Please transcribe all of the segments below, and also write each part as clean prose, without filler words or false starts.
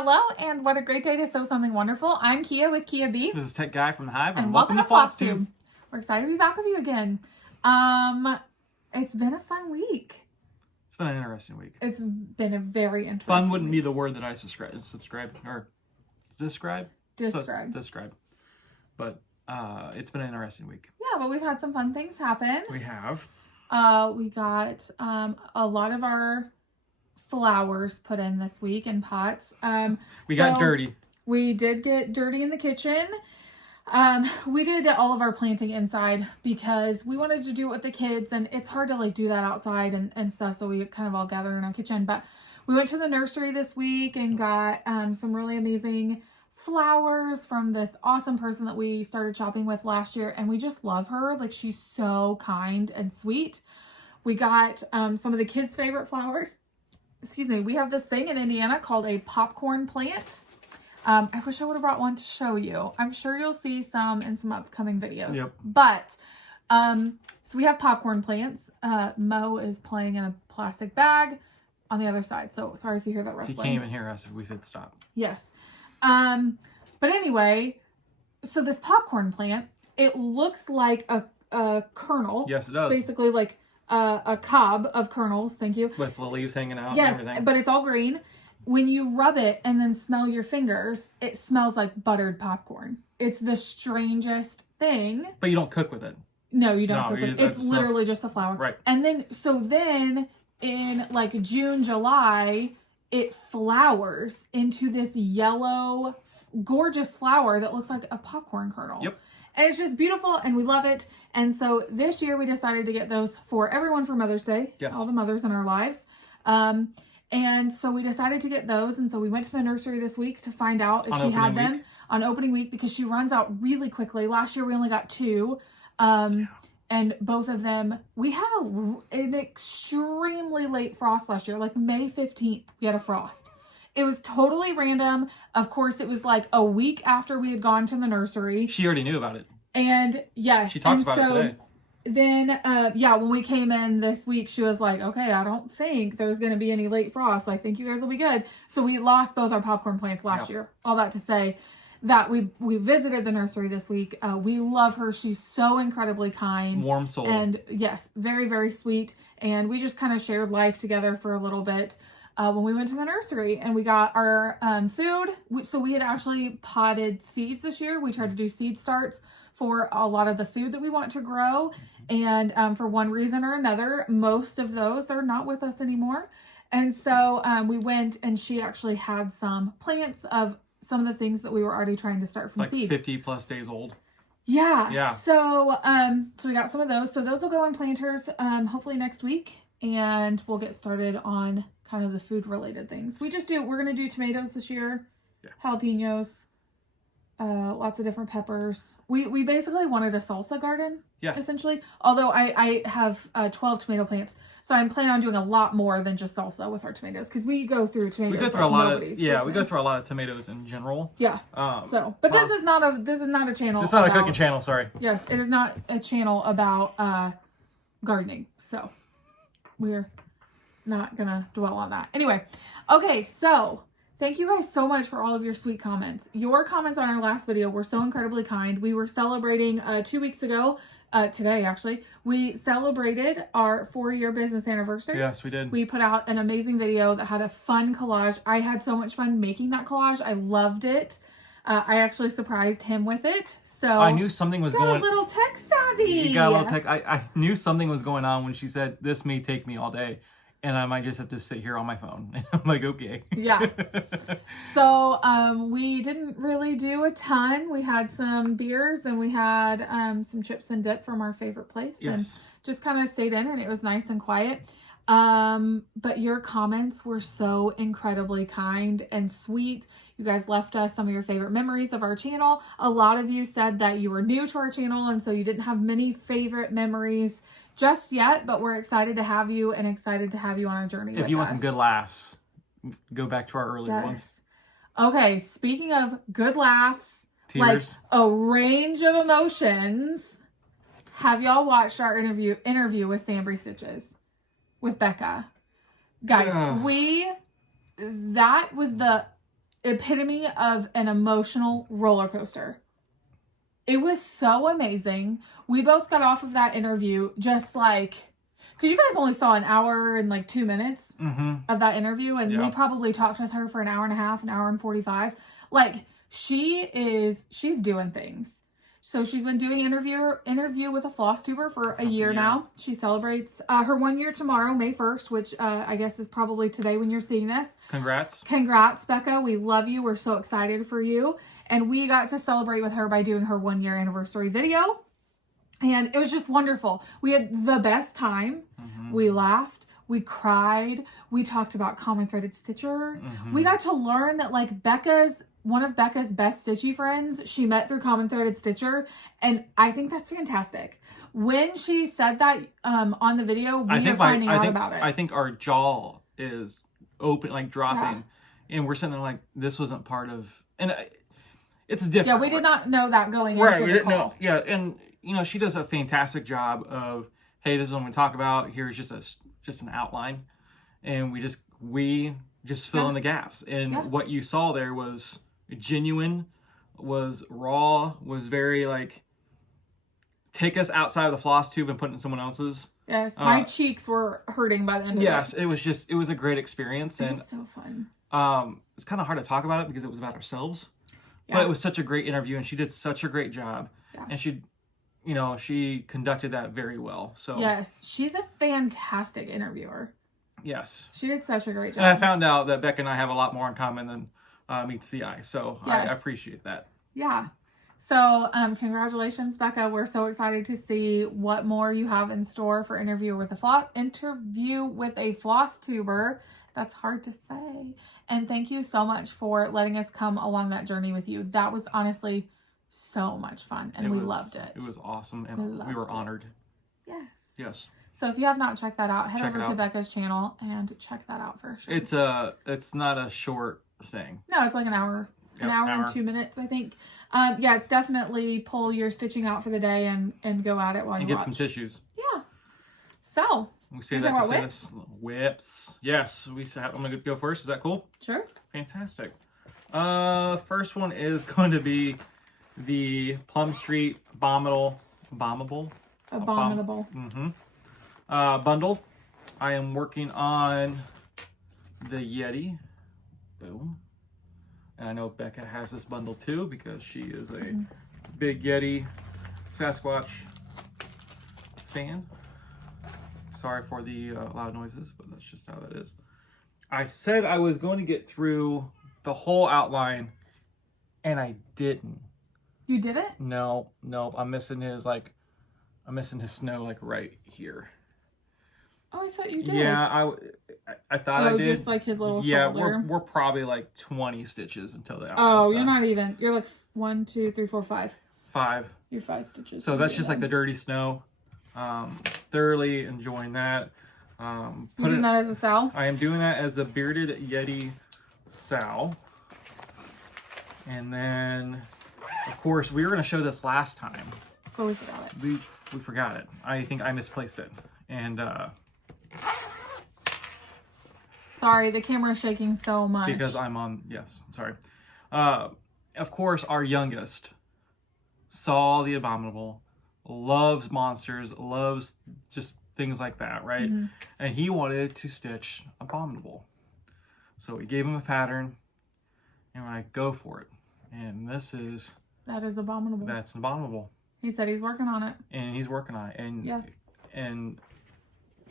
Hello, and what a great day to sew something wonderful. I'm Kia with Kia B. This is Tech Guy from the Hive, and welcome to Flosstube. We're excited to be back with you again. It's been a fun week. It's been an interesting week. It's been a very interesting Fun wouldn't week. be the word that I describe. But it's been an interesting week. Yeah, but we've had some fun things happen. We have. We got a lot of our flowers put in this week in pots. We got dirty. We did get dirty in the kitchen. We did all of our planting inside because we wanted to do it with the kids, and it's hard to like do that outside and stuff. So we kind of all gathered in our kitchen, but we went to the nursery this week and got some really amazing flowers from this awesome person that we started shopping with last year, and we just love her. Like, she's so kind and sweet. We got some of the kids' favorite flowers. Excuse me. We have this thing in Indiana called a popcorn plant. I wish I would have brought one to show you. I'm sure you'll see some in some upcoming videos. Yep. But so we have popcorn plants. Mo is playing in a plastic bag on the other side. So sorry if you hear that rustling. He can't even hear us if we said stop. Yes. But anyway, so this popcorn plant, it looks like a kernel. Yes, it does. Basically like a cob of kernels. Thank you. With the leaves hanging out. Yes, and everything. but it's all green. When you rub it and then smell your fingers, it smells like buttered popcorn. It's the strangest thing. But you don't cook with it. No, you don't cook with it. It's literally just a flower. Right. And then, so then in like June, July, it flowers into this yellow, gorgeous flower that looks like a popcorn kernel. Yep. And it's just beautiful, and we love it. And so this year we decided to get those for everyone for Mother's Day. Yes. All the mothers in our lives. And so we decided to get those. And so we went to the nursery this week to find out if she had them on opening week, because she runs out really quickly. Last year we only got 2. And both of them, we had an extremely late frost last year, like May 15th, we had a frost. It was totally random. Of course, it was like a week after we had gone to the nursery. She already knew about it. And yes. She talks about it today. Then, when we came in this week, she was like, okay, I don't think there's going to be any late frost. I think you guys will be good. So we lost both our popcorn plants last year. All that to say that we visited the nursery this week. We love her. She's so incredibly kind. Warm soul. And yes, very, very sweet. And we just kind of shared life together for a little bit when we went to the nursery, and we got our food. So we had actually potted seeds this year. We tried to do seed starts for a lot of the food that we want to grow. And for one reason or another, most of those are not with us anymore. And so we went, and she actually had some plants of some of the things that we were already trying to start from seed. 50 plus days old. Yeah. So we got some of those. So those will go in planters hopefully next week. And we'll get started on kind of the food related things. We're going to do tomatoes this year. Yeah. Jalapenos. Lots of different peppers. We basically wanted a salsa garden, essentially. Although I have 12 tomato plants, so I'm planning on doing a lot more than just salsa with our tomatoes, because we go through tomatoes. We go through a lot of we go through a lot of tomatoes in general. Yeah. But this is not a channel. It's not a cooking channel. Sorry. Yes, it is not a channel about gardening. So we're not gonna dwell on that. Anyway, okay, so. Thank you guys so much for all of your sweet comments. Your comments on our last video were so incredibly kind. We were celebrating 2 weeks ago, today actually, we celebrated our 4-year business anniversary. Yes, we did. We put out an amazing video that had a fun collage. I had so much fun making that collage. I loved it. I actually surprised him with it. So I knew something was going on. A little tech savvy. You got a little tech. I knew something was going on when she said, this may take me all day, and I might just have to sit here on my phone. I'm like, okay. Yeah. So we didn't really do a ton. We had some beers, and we had some chips and dip from our favorite place. Yes. And just kind of stayed in, and it was nice and quiet. But your comments were so incredibly kind and sweet. You guys left us some of your favorite memories of our channel. A lot of you said that you were new to our channel, and so you didn't have many favorite memories just yet, but we're excited to have you, and excited to have you on a journey with us. If you want some good laughs, go back to our earlier ones. Okay, speaking of good laughs, Tears. like a range of emotions, have y'all watched our interview with SamBrie Stitches with Becca? Guys, that was epitome of an emotional roller coaster. It was so amazing. We both got off of that interview just like, because you guys only saw an hour and like 2 minutes of that interview. And we probably talked with her for an hour and a half, an hour and 45. Like, she's doing things. So she's been doing interview with a Flosstuber for a year now. She celebrates her 1 year tomorrow, May 1st, which I guess is probably today when you're seeing this. Congrats. Congrats, Becca. We love you. We're so excited for you. And we got to celebrate with her by doing her 1 year anniversary video. And it was just wonderful. We had the best time. We laughed. We cried. We talked about common threaded stitcher. We got to learn that like one of Becca's best stitchy friends, she met through common threaded stitcher. And I think that's fantastic. When she said that on the video, we are finding out about it. I think our jaw is open, like dropping. And we're sitting there like, this wasn't part of... And it's different. Yeah, we did not know that going into the call. Yeah, and you know, she does a fantastic job of, hey, this is what I'm going to talk about. Here's just an outline. And we just fill in the gaps. And what you saw there was genuine, was raw, was very like, take us outside of the floss tube and put it in someone else's. Yes, my cheeks were hurting by the end of it. Yes, it was a great experience. It was so fun. It's kind of hard to talk about it because it was about ourselves. Yeah. But it was such a great interview and she did such a great job. Yeah. And she conducted that very well. So yes, she's a fantastic interviewer. Yes. She did such a great job. And I found out that Becca and I have a lot more in common than meets the eye. So I appreciate that. Yeah. So congratulations, Becca. We're so excited to see what more you have in store for interview with a Flosstuber. That's hard to say. And thank you so much for letting us come along that journey with you. That was honestly so much fun and we loved it. It was awesome and we were honored. Yes. Yes. So if you have not checked that out, head over to Becca's channel and check that out for sure. It's not a short thing. No, it's like an hour. An hour and 2 minutes, I think. Yeah, it's definitely pull your stitching out for the day and go at it while you watch. And get some tissues. Yeah. So, we say that to say this. Whips. Yes. I'm going to go first. Is that cool? Sure. Fantastic. First one is going to be the Plum Street Abominable. Bundle. I am working on the Yeti. Boom. And I know Becca has this bundle too because she is a big Yeti Sasquatch fan. Sorry for the loud noises, but that's just how that is. I said I was going to get through the whole outline, and I didn't. You didn't? No. I'm missing his snow like right here. Oh, I thought you did. Yeah, I thought I did. Oh, just like his little shoulder. Yeah, we're probably like 20 stitches until the Oh, you're not even. You're like 1, 2, 3, 4, 5. 5. You're 5 stitches. So that's just like the dirty snow. Thoroughly enjoying that. You doing that as a sow? I am doing that as the Bearded Yeti sow. And then, of course, we were going to show this last time. Oh, we forgot it. We forgot it. I think I misplaced it. And sorry, the camera's shaking so much. Because I'm on, yes, sorry. Of course, our youngest saw the Abominable, loves monsters, loves just things like that, right? And he wanted to stitch Abominable. So we gave him a pattern, and we're like, go for it. And that is Abominable. That's Abominable. He said he's working on it. And he's working on it. And yeah. And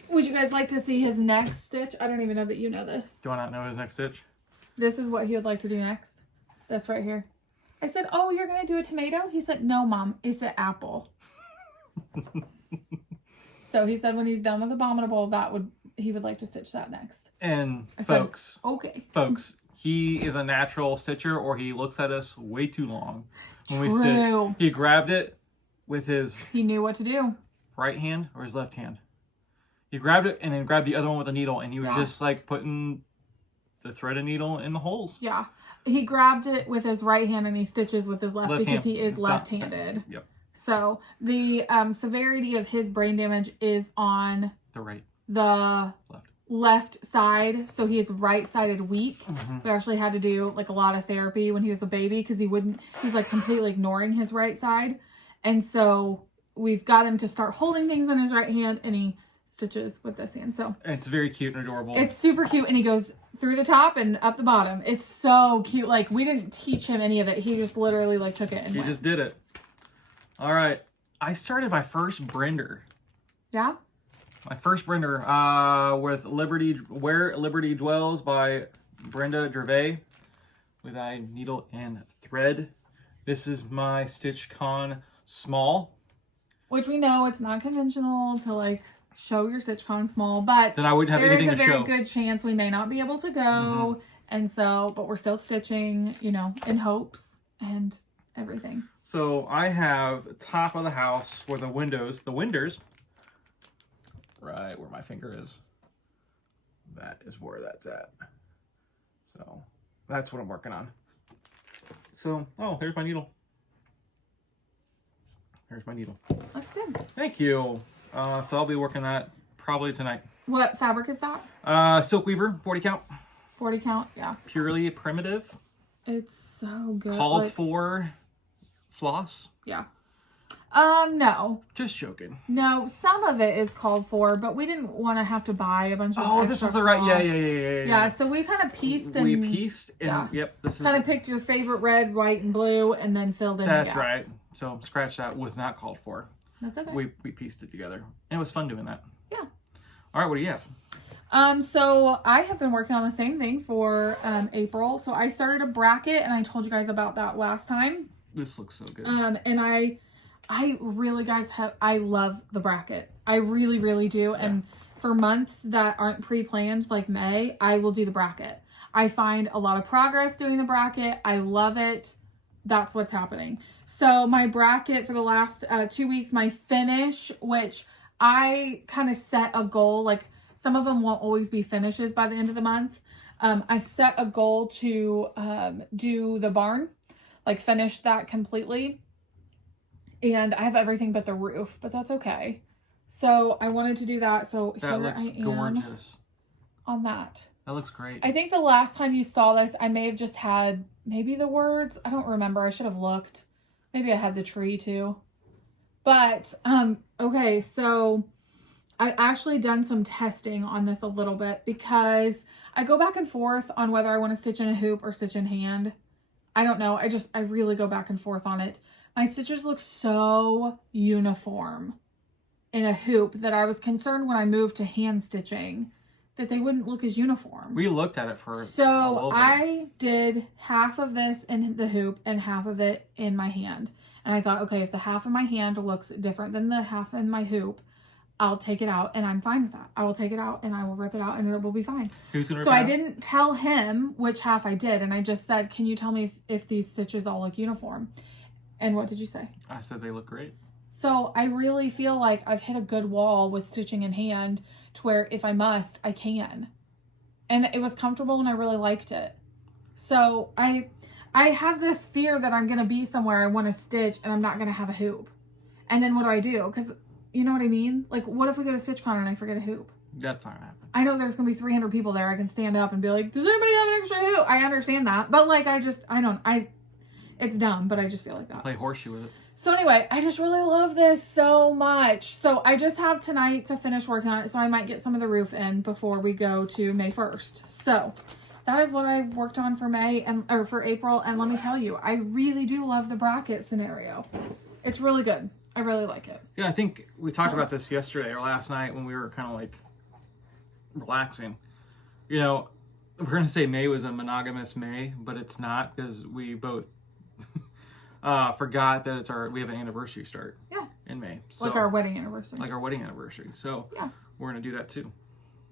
would you guys like to see his next stitch? I don't even know that you know this. Do I not know his next stitch? This is what he would like to do next. This right here. I said, oh, you're going to do a tomato? He said, no, Mom, it's an apple. So he said when he's done with Abominable, he would like to stitch that next. And folks, okay. Folks, he is a natural stitcher, or he looks at us way too long when we stitch. He grabbed it with his... He knew what to do. Right hand or his left hand. He grabbed it and then grabbed the other one with a needle, and he was just like putting the threaded needle in the holes. Yeah. He grabbed it with his right hand and he stitches with his left because hand. He is left-handed. Yep. So the severity of his brain damage is on the right. The left side, so he is right-sided weak. We actually had to do like a lot of therapy when he was a baby because he was like completely ignoring his right side. And so we've got him to start holding things on his right hand, and he stitches with this hand. So it's very cute and adorable. It's super cute, and he goes through the top and up the bottom. It's so cute. Like, we didn't teach him any of it. He just literally like took it and just did it. All right. I started my first Brender. Yeah? My first Brender with Where Liberty Dwells by Brenda Gervais with a needle and thread. This is my StitchCon small. Which we know it's not conventional to like show your StitchCon small, but then I wouldn't have anything to show. There is a very good chance we may not be able to go. And so, but we're still stitching, you know, in hopes and everything. So I have the top of the house for the windows, right where my finger is. That is where that's at. So that's what I'm working on. So, oh, there's my needle. There's my needle. That's good. Thank you. So I'll be working that probably tonight. What fabric is that? Silk Weaver, 40 count. 40 count, yeah. Purely primitive. It's so good. Called for floss. Yeah. No. Just joking. No, some of it is called for, but we didn't want to have to buy a bunch of extra this is the right, floss. Yeah, so we kind of pieced and... We pieced and, yep, this is... Kind of picked your favorite red, white, and blue, and then filled in the gaps. That's right. So, scratch that, was not called for. That's okay. We pieced it together. And it was fun doing that. Yeah. All right, what do you have? So I have been working on the same thing for April. So I started a bracket, and I told you guys about that last time. This looks so good. And I really, guys, I love the bracket. I really, really do. Yeah. And for months that aren't pre-planned, like May, I will do the bracket. I find a lot of progress doing the bracket. I love it. That's what's happening. So my bracket for the last 2 weeks, my finish, which I kind of set a goal, like some of them won't always be finishes by the end of the month. I set a goal to do the barn, like finish that completely. And I have everything but the roof, but that's okay. So I wanted to do that. So that looks gorgeous. On that. That looks great. I think the last time you saw this, I may have just had maybe the words. I don't remember. I should have looked. Maybe I had the tree too. But, okay, so I've actually done some testing on this a little bit because I go back and forth on whether I want to stitch in a hoop or stitch in hand. I don't know. I really go back and forth on it. My stitches look so uniform in a hoop that I was concerned when I moved to hand stitching that they wouldn't look as uniform. We looked at it for So I did half of this in the hoop and half of it in my hand. And I thought, okay, if the half in my hand looks different than the half in my hoop, I'll take it out and I'm fine with that. I will take it out and I will rip it out and it will be fine. Who's gonna rip so it I out? didn't tell him which half I did. And I just said, can you tell me if these stitches all look uniform? And what did you say? I said they look great. So I really feel like I've hit a good wall with stitching in hand to where if I must, I can. And it was comfortable and I really liked it. So I have this fear that I'm going to be somewhere I want to stitch and I'm not going to have a hoop. And then what do I do? Because you know what I mean? Like, what if we go to StitchCon and I forget a hoop? That's not going to happen. I know there's going to be 300 people there. I can stand up and be like, does anybody have an extra hoop? I understand that. But like, it's dumb, but I just feel like that. Play horseshoe with it. So anyway, I just really love this so much. So I just have tonight to finish working on it. So I might get some of the roof in before we go to May 1st. So that is what I worked on for for April. And let me tell you, I really do love the bracket scenario. It's really good. I really like it. Yeah, I think we talked about this yesterday or last night when we were kind of like relaxing. You know, we're going to say May was a monogamous May, but it's not because we both forgot that we have an anniversary start. Yeah. In May. So, like our wedding anniversary. Like our wedding anniversary. So yeah, we're going to do that too.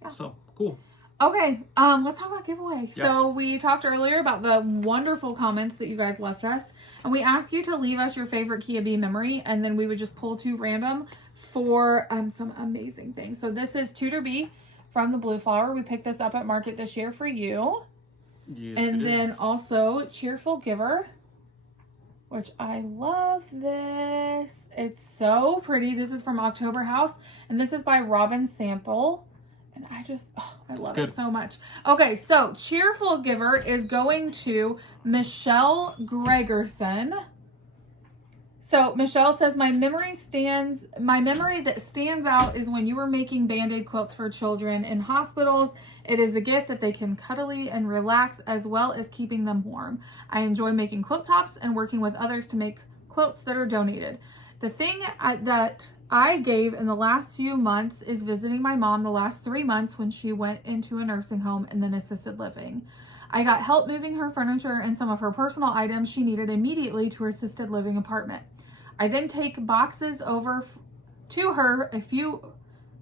Yeah. So cool. Okay, let's talk about giveaway. Yes. So we talked earlier about the wonderful comments that you guys left us, and we asked you to leave us your favorite Kia Bee memory, and then we would just pull 2 random for some amazing things. So this is Tudor Bee from the Blue Flower. We picked this up at market this year for you. Yes, and then also Cheerful Giver, which I love this. It's so pretty. This is from October House, and this is by Robin Sample. And I love it so much. Okay, so Cheerful Giver is going to Michelle Gregerson. So Michelle says, my memory that stands out is when you were making Band-Aid quilts for children in hospitals. It is a gift that they can cuddly and relax, as well as keeping them warm. I enjoy making quilt tops and working with others to make quilts that are donated. The thing that I gave in the last few months is visiting my mom the last 3 months when she went into a nursing home and then assisted living. I got help moving her furniture and some of her personal items she needed immediately to her assisted living apartment. I then take boxes over to her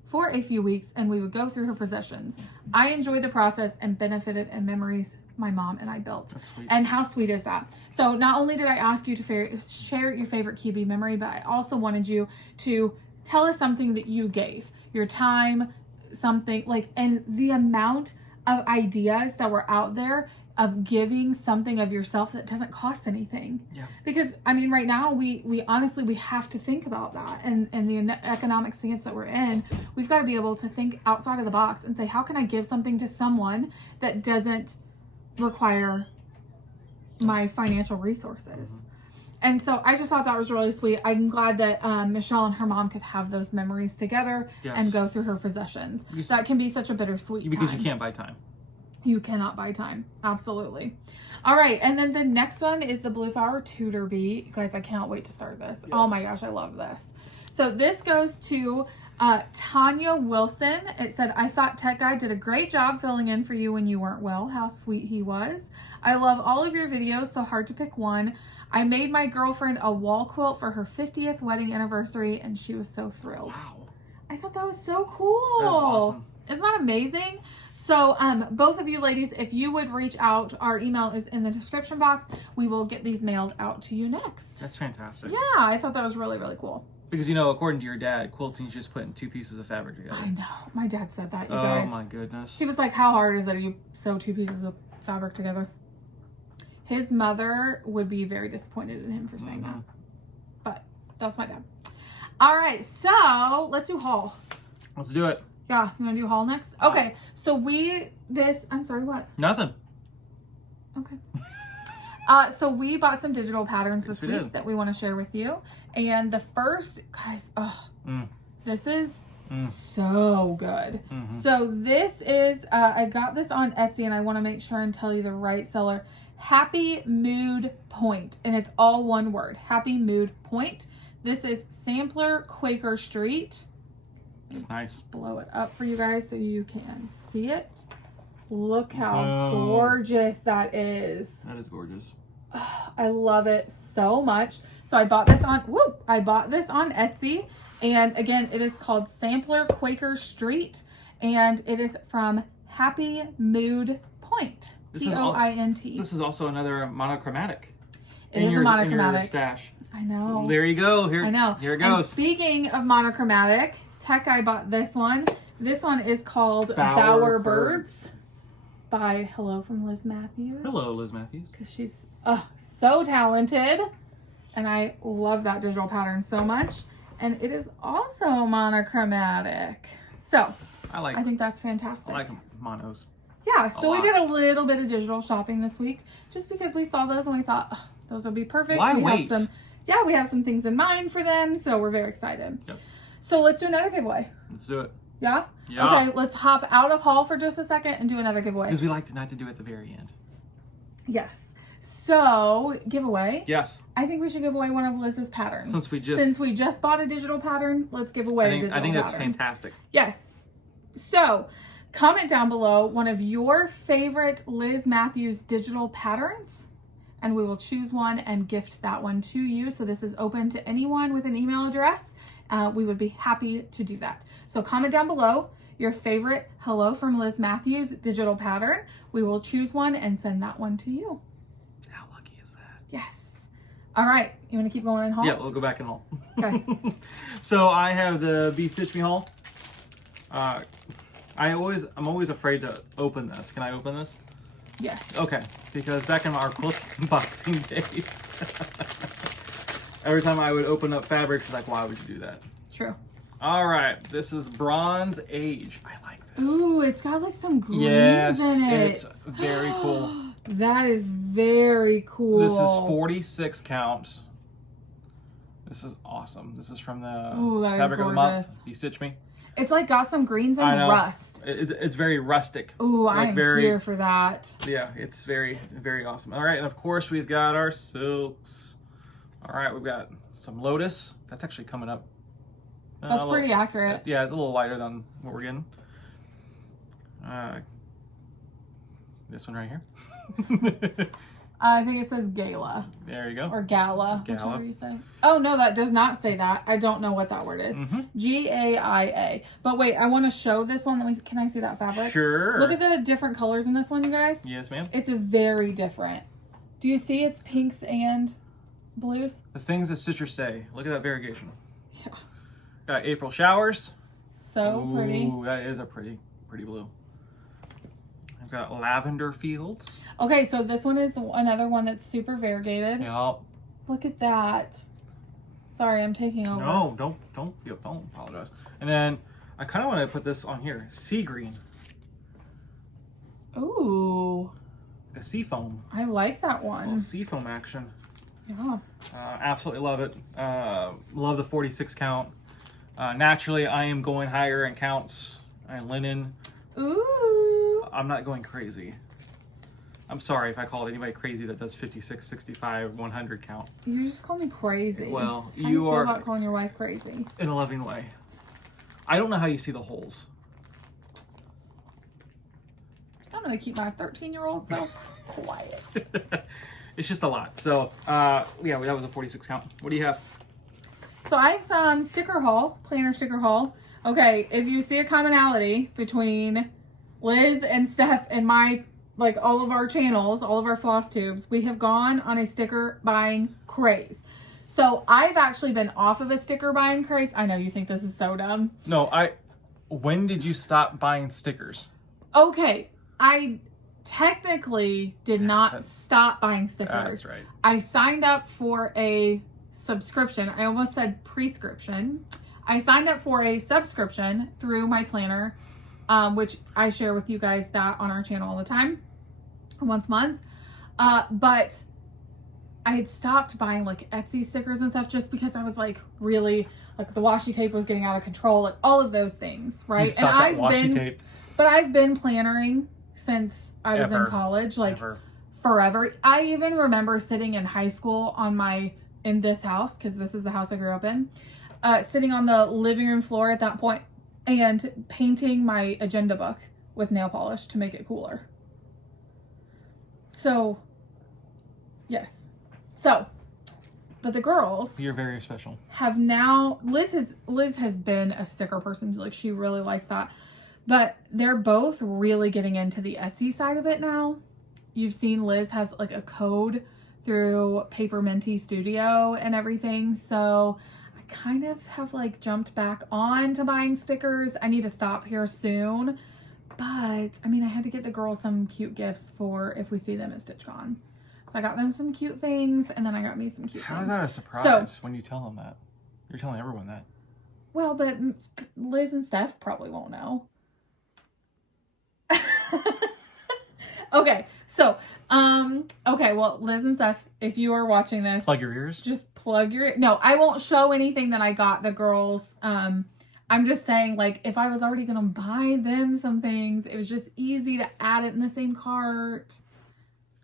for a few weeks, and we would go through her possessions. I enjoyed the process and benefited in memories my mom and I built. That's sweet. And how sweet is that? So not only did I ask you to share your favorite Kibi memory, but I also wanted you to tell us something that you gave. Your time, something like, and the amount of ideas that were out there of giving something of yourself that doesn't cost anything. Yeah. Because I mean, right now we honestly, we have to think about that, and the economic stance that we're in, we've got to be able to think outside of the box and say, how can I give something to someone that doesn't require my financial resources? And so I just thought that was really sweet. I'm glad that Michelle and her mom could have those memories together and go through her possessions. That can be such a bittersweet because time. You can't buy time. You cannot buy time. Absolutely. All right. And then the next one is the Blue Flower Tudor Bee. You guys, I cannot wait to start this. Yes. Oh my gosh, I love this. So this goes to Tanya Wilson. It said, I thought Tech Guy did a great job filling in for you when you weren't well. How sweet he was. I love all of your videos, so hard to pick one. I made my girlfriend a wall quilt for her 50th wedding anniversary, and she was so thrilled. Wow. I thought that was so cool. That was awesome. Isn't that amazing? So both of you ladies, if you would reach out, our email is in the description box. We will get these mailed out to you next. That's fantastic. Yeah, I thought that was really, really cool. Because, you know, according to your dad, quilting is just putting 2 pieces of fabric together. I know. My dad said that, you guys. Oh, my goodness. He was like, how hard is it if you sew 2 pieces of fabric together? His mother would be very disappointed in him for saying that. But that's my dad. All right, so let's do haul. Let's do it. Yeah, you want to do haul next? Okay, so I'm sorry, what? Nothing. Okay. So we bought some digital patterns this week that we want to share with you. And the first, guys, this is so good. So this is, I got this on Etsy, and I want to make sure and tell you the right seller. HappyMoodPoint, and it's all one word. HappyMoodPoint. This is Sampler Quaker Street. It's nice. Blow it up for you guys so you can see it. Look how gorgeous that is. That is gorgeous. I love it so much. So I bought this on Etsy, and again, it is called Sampler Quaker Street, and it is from HappyMoodPoint. P-O-I-N-T. This is also another monochromatic. It is a monochromatic. In your stash. I know. There you go. Here it goes. And speaking of monochromatic, Tech Guy bought this one. This one is called Bower Birds by HellofromLizMathews. Hello, Liz Matthews. Because she's so talented. And I love that digital pattern so much. And it is also monochromatic. So, I think that's fantastic. I like monos. Yeah, so we did a little bit of digital shopping this week just because we saw those and we thought those would be perfect. Why wait? We have some things in mind for them, so we're very excited. Yes. So let's do another giveaway. Let's do it. Yeah? Yeah. Okay, let's hop out of haul for just a second and do another giveaway. Because we like not to do it at the very end. Yes. So, giveaway. Yes. I think we should give away one of Liz's patterns. Since we just bought a digital pattern, let's give away a digital pattern. I think that's fantastic. Yes. So, comment down below one of your favorite Liz Mathews digital patterns, and we will choose one and gift that one to you. So this is open to anyone with an email address. We would be happy to do that. So comment down below your favorite Hello from Liz Mathews digital pattern. We will choose one and send that one to you. How lucky is that? Yes. All right. You want to keep going in haul? Yeah, we'll go back in haul. Okay. So I have the Be Stitch Me haul. I'm always afraid to open this. Can I open this? Yes. Okay, because back in our quilting unboxing days, every time I would open up fabrics, like, why would you do that? True. All right, this is Bronze Age. I like this. Ooh, it's got like some greens Yes, in it. it's very cool. That is very cool. This is 46 count. This is awesome. This is from the Fabric of the Month. You Stitch Me. It's like got some greens and rust. It's very rustic. Ooh, like I'm here for that. Yeah, it's very, very awesome. All right, and of course we've got our silks. All right, we've got some Lotus. That's actually coming up. That's pretty accurate. Yeah, it's a little lighter than what we're getting. This one right here. I think it says Gala. There you go. Or Gala, whichever you say. Oh, no, that does not say that. I don't know what that word is. G-A-I-A. But wait, I want to show this one. Can I see that fabric? Sure. Look at the different colors in this one, you guys. Yes, ma'am. It's very different. Do you see it's pinks and blues? The things that stitchers say. Look at that variegation. Yeah. Got April Showers. So pretty. Ooh, that is a pretty blue. I've got Lavender Fields. Okay, so this one is another one that's super variegated. Yep. Look at that. Sorry, I'm taking over. No, don't apologize. And then I kind of want to put this on here. Sea green. Ooh. A sea foam. I like that one. Sea foam action. Yeah. Absolutely love it. Love the 46 count. Naturally, I am going higher in counts and linen. Ooh. I'm not going crazy. I'm sorry if I called anybody crazy that does 56, 65, 100 count. You just call me crazy. Well, How do you feel about calling your wife crazy? In a loving way. I don't know how you see the holes. I'm going to keep my 13-year-old self quiet. It's just a lot. So, yeah, that was a 46 count. What do you have? So I have some sticker haul, planner sticker haul. Okay, if you see a commonality between Liz and Steph and my, like all of our channels, all of our floss tubes, we have gone on a sticker buying craze. So I've actually been off of a sticker buying craze. I know you think this is so dumb. No, when did you stop buying stickers? Okay, I technically did not stop buying stickers. That's right. I signed up for a subscription. I almost said prescription. I signed up for a subscription through my planner, which I share with you guys that on our channel all the time, once a month. But I had stopped buying like Etsy stickers and stuff just because I was like really like the washi tape was getting out of control, like all of those things, right? And I've been plannering since I was in college, like forever. I even remember sitting in high school in this house, because this is the house I grew up in, sitting on the living room floor at that point and painting my agenda book with nail polish to make it cooler. So, yes. So, but the girls, you're very special, have now, Liz has been a sticker person, like she really likes that, but they're both really getting into the Etsy side of it now. You've seen Liz has like a code through Paper Minty Studio and everything, so I kind of have like jumped back on to buying stickers. I need to stop here soon, but I mean, I had to get the girls some cute gifts for if we see them at StitchCon. So I got them some cute things, and then I got me some cute things. How is that a surprise when you tell them that? You're telling everyone that. Well, but Liz and Steph probably won't know. Okay, so, okay, well, Liz and Steph, if you are watching this, plug your ears. Just plug your ears. No, I won't show anything that I got the girls. I'm just saying, like, if I was already gonna buy them some things, it was just easy to add it in the same cart.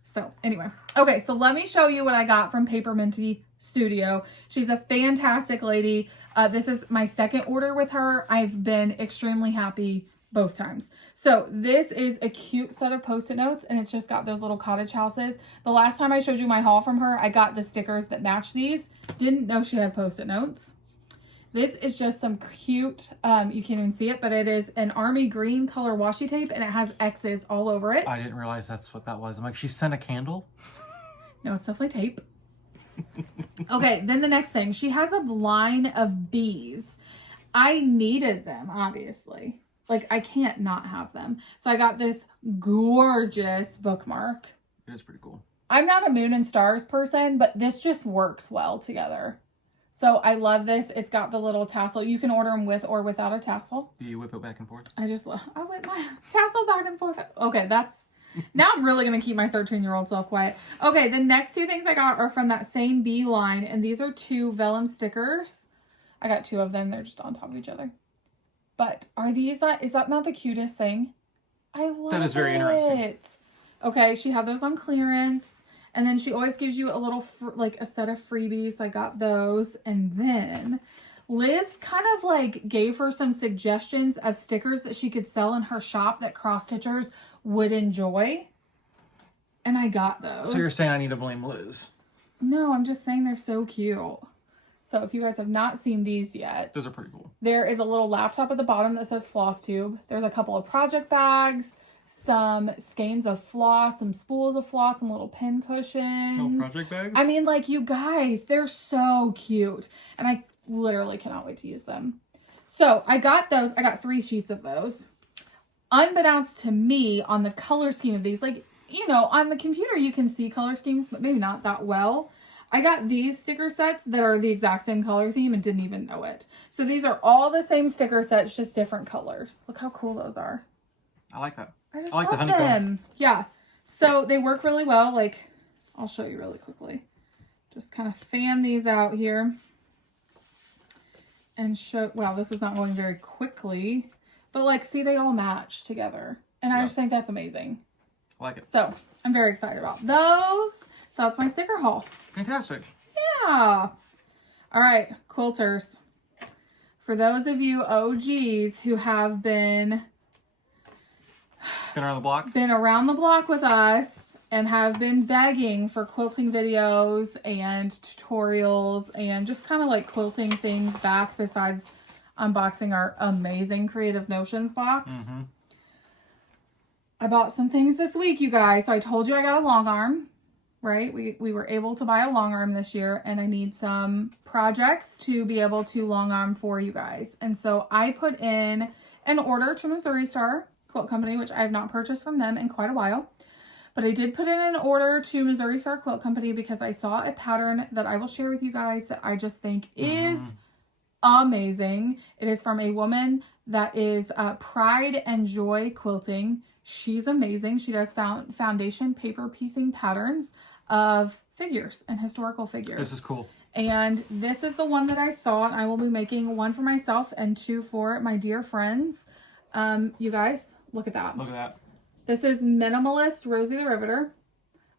So, anyway. Okay, so let me show you what I got from Paper Minty Studio. She's a fantastic lady. This is my second order with her. I've been extremely happy both times. So this is a cute set of Post-it notes, and it's just got those little cottage houses. The last time I showed you my haul from her, I got the stickers that match these. Didn't know she had Post-it notes. This is just some cute, you can't even see it, but it is an army green color washi tape, and it has X's all over it. I didn't realize that's what that was. I'm like, she sent a candle? No, it's definitely tape. Okay, then the next thing. She has a line of bees. I needed them, obviously. Like, I can't not have them. So I got this gorgeous bookmark. It is pretty cool. I'm not a moon and stars person, but this just works well together. So I love this. It's got the little tassel. You can order them with or without a tassel. Do you whip it back and forth? I whip my tassel back and forth. Okay, that's... Now I'm really going to keep my 13-year-old self quiet. Okay, the next two things I got are from that same bee line, and these are 2 vellum stickers. I got 2 of them. They're just on top of each other. But are these not... Is that not the cutest thing? I love it. That is very interesting. Okay, she had those on clearance. And then she always gives you a little, like, a set of freebies. So I got those. And then Liz kind of, like, gave her some suggestions of stickers that she could sell in her shop that cross-stitchers would enjoy. And I got those. So you're saying I need to blame Liz? No, I'm just saying they're so cute. So if you guys have not seen these yet. Those are pretty cool. There is a little laptop at the bottom that says Flosstube. There's a couple of project bags. Some skeins of floss, some spools of floss, some little pin cushions. Oh, project bags? I mean, like, you guys, they're so cute. And I literally cannot wait to use them. So I got those. I got 3 sheets of those. Unbeknownst to me, on the color scheme of these, like, you know, on the computer you can see color schemes, but maybe not that well. I got these sticker sets that are the exact same color theme and didn't even know it. So these are all the same sticker sets, just different colors. Look how cool those are. I like that. I just like love the honeycomb. them. Yeah. So they work really well. Like, I'll show you really quickly. Just kind of fan these out here. And show, wow, this is not going very quickly. But like, see, they all match together. And I just think that's amazing. I like it. So I'm very excited about those. So that's my sticker haul. Fantastic. Yeah. All right, quilters. For those of you OGs who have been around the block? Been around the block with us and have been begging for quilting videos and tutorials and just kind of like quilting things back besides unboxing our amazing Creative Notions box. Mm-hmm. I bought some things this week, you guys. So I told you I got a long arm, right? We were able to buy a long arm this year, and I need some projects to be able to long arm for you guys. And so I put in an order to Missouri Star Quilt Company, which I have not purchased from them in quite a while. But I did put in an order to Missouri Star Quilt Company because I saw a pattern that I will share with you guys that I just think is amazing. It is from a woman that is Pride and Joy Quilting. She's amazing. She does foundation paper piecing patterns of figures and historical figures. This is cool. And this is the one that I saw, and I will be making 1 for myself and 2 for my dear friends. You guys, look at that. Look at that. This is Minimalist Rosie the Riveter.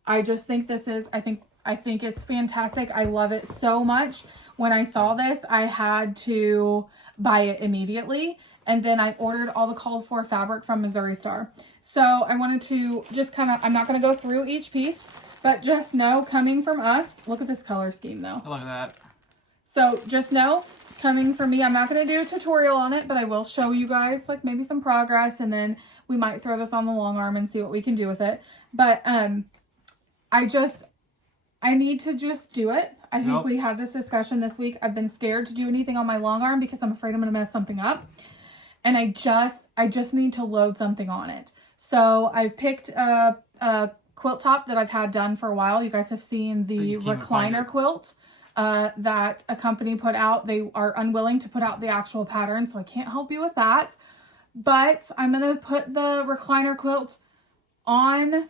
I just think this is, I think it's fantastic. I love it so much. When I saw this, I had to buy it immediately. And then I ordered all the called for fabric from Missouri Star. So I wanted to just kind of, I'm not going to go through each piece, but just know coming from us, look at this color scheme though. Look at that. So just know, coming from me, I'm not going to do a tutorial on it, but I will show you guys like maybe some progress, and then we might throw this on the long arm and see what we can do with it. But I need to just do it. I think we had this discussion this week. I've been scared to do anything on my long arm because I'm afraid I'm going to mess something up. And I just need to load something on it. So I've picked a quilt top that I've had done for a while. You guys have seen the recliner quilt that a company put out. They are unwilling to put out the actual pattern, so I can't help you with that. But I'm going to put the recliner quilt on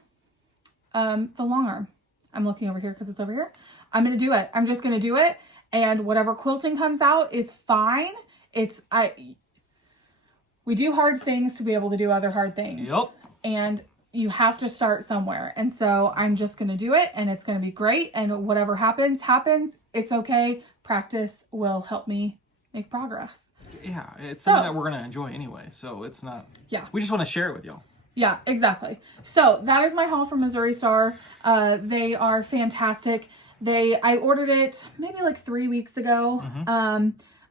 the long arm. I'm looking over here because it's over here. I'm going to do it. I'm just going to do it. And whatever quilting comes out is fine. We do hard things to be able to do other hard things. Yep. And you have to start somewhere. And so I'm just going to do it, and it's going to be great. And whatever happens. It's okay. Practice will help me make progress. Yeah, it's something that we're going to enjoy anyway. So it's not, we just want to share it with y'all. Yeah, exactly. So that is my haul from Missouri Star. They are fantastic. I ordered it maybe like 3 weeks ago.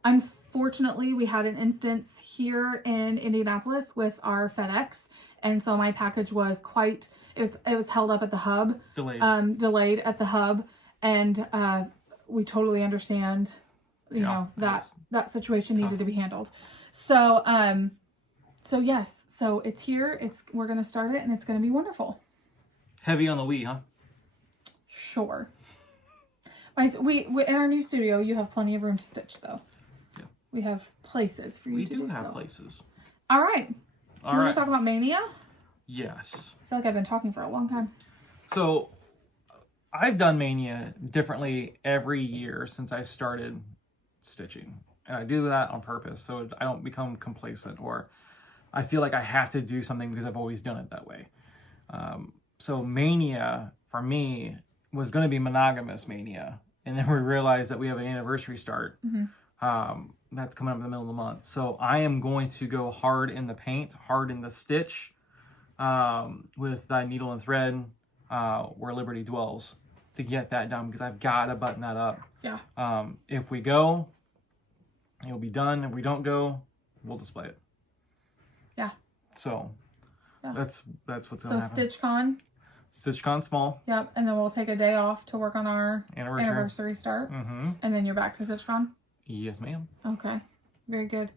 Unfortunately, we had an instance here in Indianapolis with our FedEx. And so my package was it was held up at the hub. Delayed at the hub. And we totally understand, you know, that situation needed to be handled. So, yes. So it's here. We're going to start it, and it's going to be wonderful. Heavy on the Wii, huh? Sure. We in our new studio, you have plenty of room to stitch, though. Yeah. We have places for you to do so. We do have places. All right. Do you want to talk about MAYnia? Yes. I feel like I've been talking for a long time. So, I've done MAYnia differently every year since I started stitching. And I do that on purpose so I don't become complacent or I feel like I have to do something because I've always done it that way. So MAYnia, for me, was going to be monogamous MAYnia. And then we realized that we have an anniversary start. That's coming up in the middle of the month. So I am going to go hard in the paint, hard in the stitch with Thy Needle and Thread, Where Liberty Dwells, to get that done because I've got to button that up. Yeah. If we go, it'll be done. If we don't go, we'll display it. Yeah. So that's what's going to happen. So StitchCon. StitchCon small. Yep. And then we'll take a day off to work on our anniversary start. And then you're back to StitchCon? Yes, ma'am. Okay. Very good.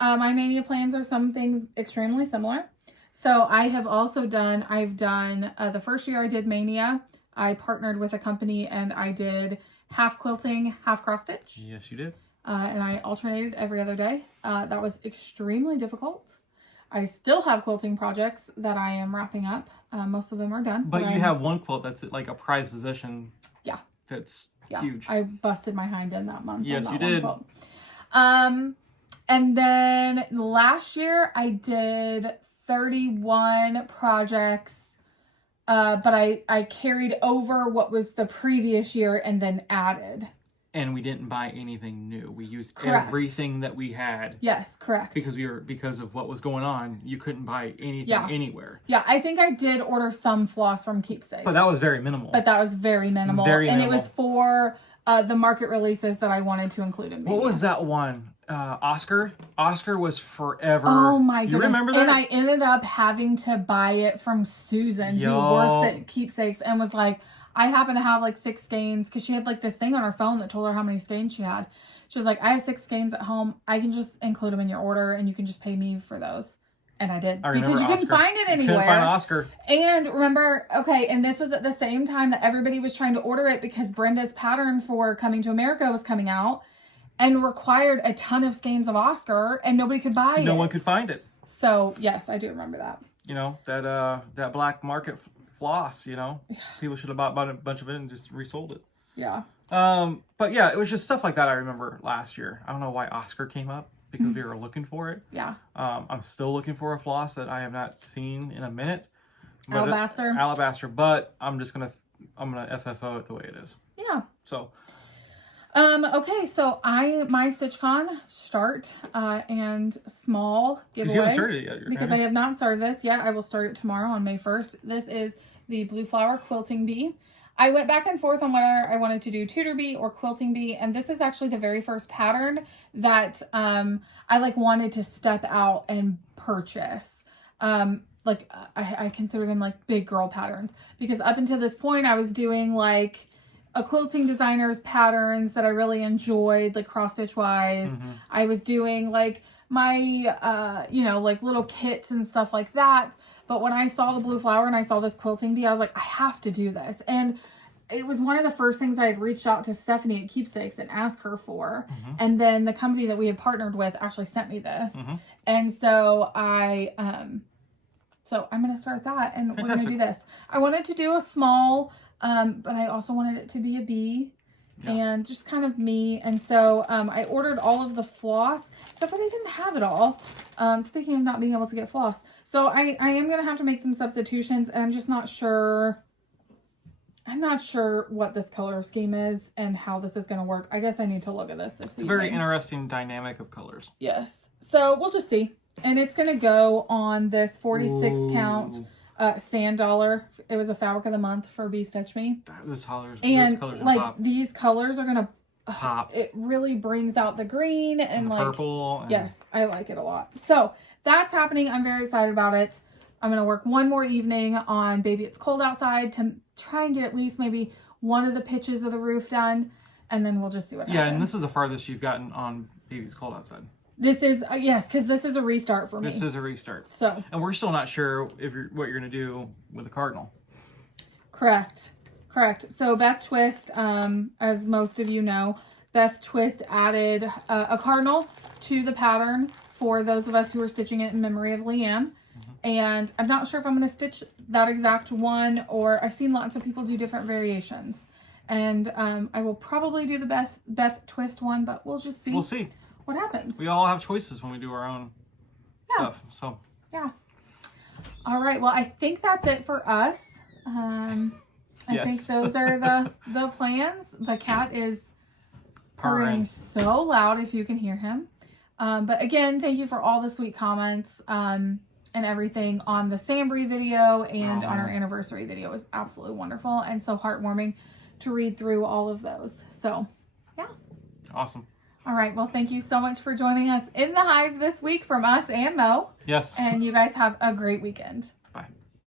My MAYnia plans are something extremely similar. So I've done, the first year I did MAYnia, I partnered with a company and I did half quilting, half cross stitch. Yes, you did. And I alternated every other day. That was extremely difficult. I still have quilting projects that I am wrapping up. Most of them are done. But you have one quilt that's like a prized position. Yeah. That's huge. I busted my hind in that month. Yes, you did. And then last year I did 31 projects. But I carried over what was the previous year and then added. And we didn't buy anything new. We used everything that we had. Yes, correct. Because of what was going on, you couldn't buy anything anywhere. Yeah, I think I did order some floss from Keepsakes. But that was very minimal. And it was for the market releases that I wanted to include in MAYnia. What was that one? Oscar? Oscar was forever. Oh my goodness. You remember that? And I ended up having to buy it from Susan, who works at Keepsakes, and was like, I happen to have like 6 skeins because she had like this thing on her phone that told her how many skeins she had. She was like, I have 6 skeins at home. I can just include them in your order and you can just pay me for those. And I did. Because you couldn't find it anywhere. Couldn't find Oscar. And remember, and this was at the same time that everybody was trying to order it because Brenda's pattern for Coming to America was coming out and required a ton of skeins of Oscar and nobody could buy it. No one could find it. So, yes, I do remember that. You know, that black market floss, people should have bought a bunch of it and just resold it. Yeah. But yeah, it was just stuff like that I remember last year. I don't know why Oscar came up because we were looking for it. Yeah. I'm still looking for a floss that I have not seen in a minute. Alabaster, but I'm gonna FFO it the way it is. Yeah. So. Okay, so my StitchCon start and small giveaway. You haven't started it yet. Because I have not started this yet. I will start it tomorrow on May 1st. This is the Blue Flower Quilting Bee. I went back and forth on whether I wanted to do Tutor Bee or Quilting Bee, and this is actually the very first pattern that I wanted to step out and purchase. I consider them like big girl patterns because up until this point I was doing like a quilting designer's patterns that I really enjoyed, like cross stitch wise. I was doing like my, like little kits and stuff like that. But when I saw the Blue Flower and I saw this Quilting Bee, I was like, I have to do this. And it was one of the first things I had reached out to Stephanie at Keepsakes and asked her for. And then the company that we had partnered with actually sent me this. And so I'm going to start that and we're going to do this. I wanted to do a small, but I also wanted it to be a bee and just kind of me. And so I ordered all of the floss, except for they didn't have it all. Speaking of not being able to get floss. So I am going to have to make some substitutions and I'm just not sure. I'm not sure what this color scheme is and how this is going to work. I guess I need to look at this evening. It's a very interesting dynamic of colors. Yes. So we'll just see. And it's going to go on this 46 count sand dollar. It was a fabric of the month for Bee Stitch Me. Those colors like pop. These colors are going to pop. It really brings out the green and like purple. Yes, I like it a lot. So that's happening. I'm very excited about it. I'm going to work one more evening on Baby It's Cold Outside to try and get at least maybe one of the pitches of the roof done. And then we'll just see what happens. Yeah, and this is the farthest you've gotten on Baby It's Cold Outside. This is, yes, because this is a restart for me. This is a restart. So. And we're still not sure what you're going to do with the Cardinal. Correct. Correct. So Beth Twist, as most of you know, Beth Twist added a cardinal to the pattern for those of us who are stitching it in memory of Leanne. And I'm not sure if I'm going to stitch that exact one, or I've seen lots of people do different variations. And I will probably do the Beth Twist one, but we'll just see. We'll see what happens. We all have choices when we do our own stuff. So yeah. All right. Well, I think that's it for us. I think those are the plans. The cat is purring so loud if you can hear him. But again, thank you for all the sweet comments and everything on the SamBrie video and on our anniversary video. It was absolutely wonderful and so heartwarming to read through all of those. So, yeah. Awesome. All right. Well, thank you so much for joining us in the hive this week from us and Mo. Yes. And you guys have a great weekend.